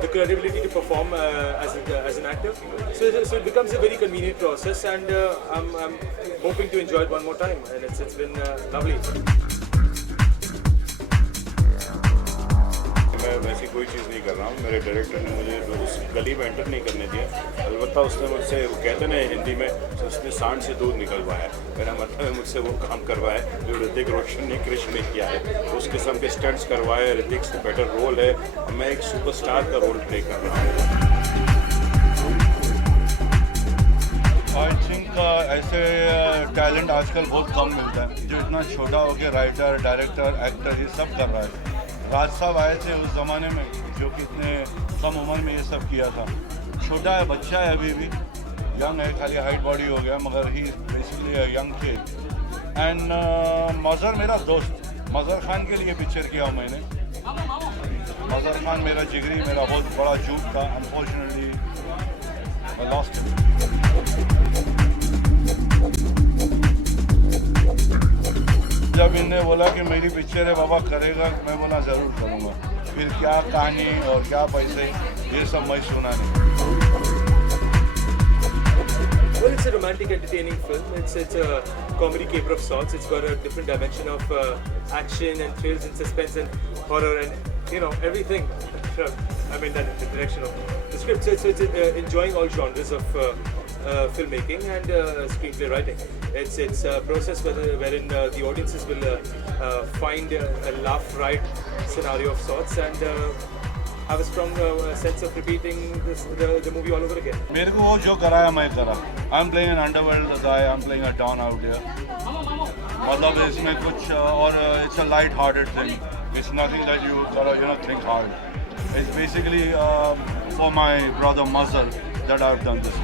the credibility to perform as an actor. So it becomes a very convenient process, and I'm hoping to enjoy it one more time, and it's been lovely. मैं वैसी कोई चीज़ नहीं कर रहा हूँ. मेरे director ने मुझे उस गली में एंटर नहीं करने दिया. अलबत्ता उसने मुझसे, वो कहते ना हिंदी में, उसने सांड से दूध निकलवाया. मेरा मतलब है मुझसे वो काम करवाया जो ऋतिक रोशन ने कृष्ण ने किया है. उस किस्म के स्टंट्स करवाए. ऋतिक से बेटर रोल है और मैं एक सुपरस्टार का रोल प्ले कर रहा हूँ. आई थिंक ऐसे टैलेंट आजकल बहुत कम मिलता है जो इतना छोटा होकर राइटर, डायरेक्टर, एक्टर ये सब कर रहा है. राज साहब आए थे उस ज़माने में जो कि इतने कम उम्र में ये सब किया था. छोटा है, बच्चा है, अभी भी यंग है, खाली हाइट बॉडी हो गया, मगर he basically young kid. And Mazhar मेरा दोस्त, मज़हर खान के लिए पिक्चर किया हूँ मैंने. मज़हर खान मेरा जिगरी, मेरा बहुत बड़ा झूठ था. Unfortunately I lost him. जब इन्हें बोला कि मेरी पिक्चर है बाबा करेगा, मैं बोला ज़रूर करूँगा. फिर क्या कहानी और क्या पैसे ये सब मैं सुना नहीं. Well, it's a romantic, entertaining film. It's a comedy caper of sorts. It's got a different dimension of action and thrills and suspense and horror and everything. I mean that in the direction of the script. So it's enjoying all genres of filmmaking and screenplay writing. It's a process wherein the audiences will find a laugh right scenario of sorts and have a strong sense of repeating the movie all over again. मेरे को वो जो कराया मैं करा. I'm playing an underworld guy. I'm playing a don out here. मतलब इसमें कुछ और it's a light-hearted thing. It's nothing that you gotta think hard. It's basically for my brother Mazhar that I've done this.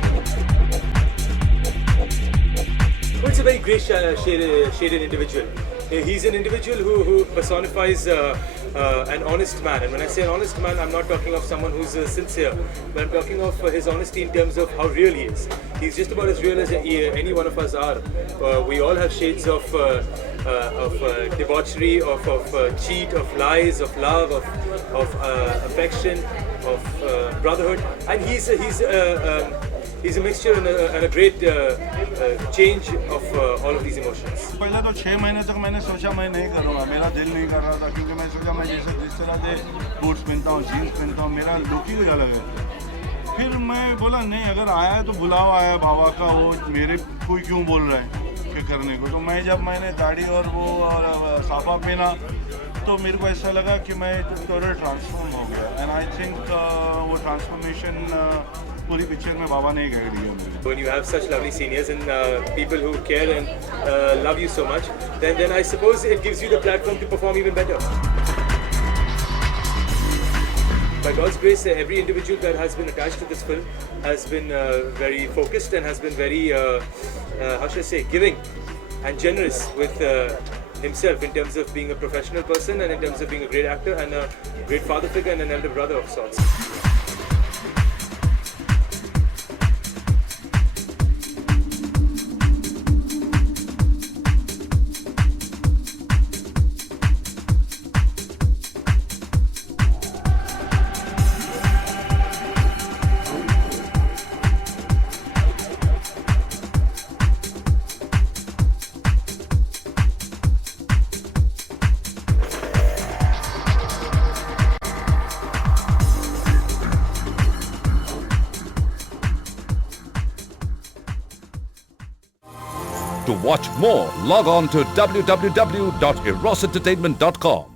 Well, it's a very grey shaded individual. He's an individual who personifies an honest man. And when I say an honest man, I'm not talking of someone who's sincere, but I'm talking of his honesty in terms of how real he is. He's just about as real as any one of us are. We all have shades of debauchery, of cheat, of lies, of love, of affection, of brotherhood. And he's a mixture and a great change of all of these emotions. पहले तो 6 महीने तक मैंने सोचा मैं नहीं करूँगा. मेरा दिल नहीं कर रहा था क्योंकि मैं सोचा मैं जिस तरह से बूट्स पहनता हूँ, जीन्स पहनता हूँ, मेरा लुक ही कुछ अलग है. फिर मैं बोला नहीं, अगर आया है तो बुलावा आया बाबा का, वो मेरे कोई क्यों बोल रहा है कि करने को. तो जब मैंने दाढ़ी और वो साफा पहना तो मेरे को ऐसा लगा कि मैं टोटल ट्रांसफॉर्म हो गया. एंड आई थिंक वो ट्रांसफॉर्मेशन पूरी पिक्चर में बाबा ने गाइड दिया मुझे. When you have such lovely seniors and people who care and love you so much, then I suppose it gives you the platform to perform even better. By God's grace, every individual that has been attached to this film has been very focused and has been very, how should I say, giving and generous with himself in terms of being a professional person and in terms of being a great actor and a great father figure and an elder brother of sorts. To watch more, log on to www.erosentertainment.com.